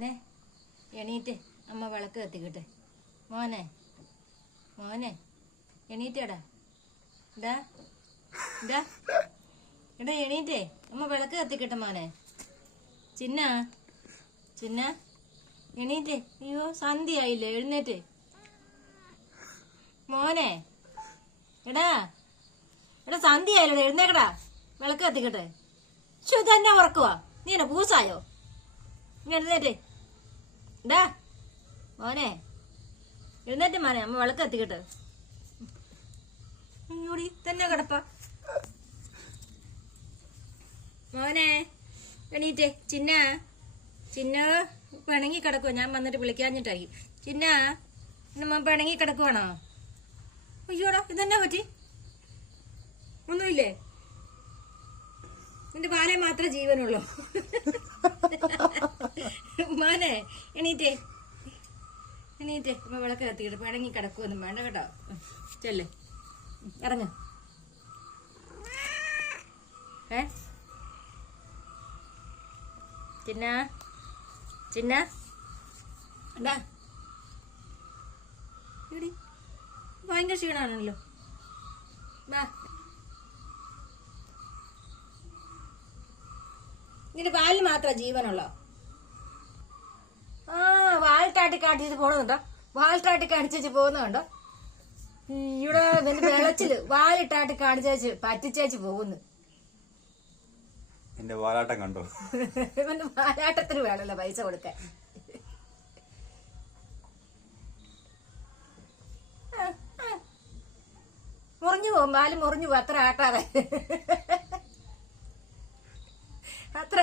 മോനെ എണീറ്റ്, അമ്മ വിളക്ക് കത്തിക്കട്ടെ. മോനെ മോനെ എണീറ്റേടാ. ഇതാ ഇതാ എടാ എണീറ്റേ, അമ്മ വിളക്ക് കത്തിക്കട്ടെ മോനെ. ചിന്ന ചിന്ന എണീറ്റേ. അയ്യോ സന്ധ്യയായില്ലേ, എഴുന്നേറ്റ് മോനെ. എടാ എടാ സന്ധ്യയായില്ലേ, എഴുന്നേക്കടാ, വിളക്ക് കത്തിക്കട്ടെ. തന്നെ ഉറക്കുവാ നീ എന്നെ പൂസായോ? നീ എഴുന്നേറ്റേ. ഇടാ മോനെ എഴുന്നേറ്റ് മോനെ, അമ്മ വിളക്ക് കത്തിക്കട്ടെ. അയ്യോടി തന്നെ കിടപ്പ മോനെ. എണീറ്റേ. ചിന്ന ചിന്ന പിണങ്ങി കിടക്കുവോ? ഞാൻ വന്നിട്ട് വിളിക്കാഞ്ഞിട്ടായി. ചിന്ന നമ്മ പിണങ്ങി കിടക്കുവാണോ? അയ്യോടാ ഇതെന്നാ പറ്റി? ഒന്നുമില്ലേ? നിന്റെ പാലേ മാത്രമേ ജീവനുള്ളൂ. മോനെ എണീറ്റേ എണീറ്റേ, അമ്മ വിളക്ക് കത്തിക്കട്ടെ. പിണങ്ങി കിടക്കുവൊന്നും വേണ്ട കേട്ടോ. ചെല്ലേ ഇറങ്ങ. ചിന്ന ചിന്ന എന്താ എടി ഭയങ്കര ക്ഷീണാണല്ലോ. വാ, നിന്റെ പാലിന് മാത്രം ജീവനുള്ളോ? ആ വാൽട്ടാട്ടി കാട്ടിച്ച് പോണുണ്ടോ? വാൽട്ടാട്ടി കാണിച്ചേച്ച് പോകുന്നുണ്ടോ? ഇവിടെ നിന്റെ വെളച്ചില് വാലിട്ടാട്ടി കാണിച്ചേച്ച് പറ്റിച്ചേച്ച് പോകുന്നു. എന്റെ വാലാട്ടം കണ്ടോ? ഇവന്റെ വാലാട്ടത്തിന് വേണല്ലോ പൈസ കൊടുക്കാൻ. മുറിഞ്ഞു പോകും, പാല് മുറിഞ്ഞു പോകും. അത്ര ആട്ടാതെ അത്ര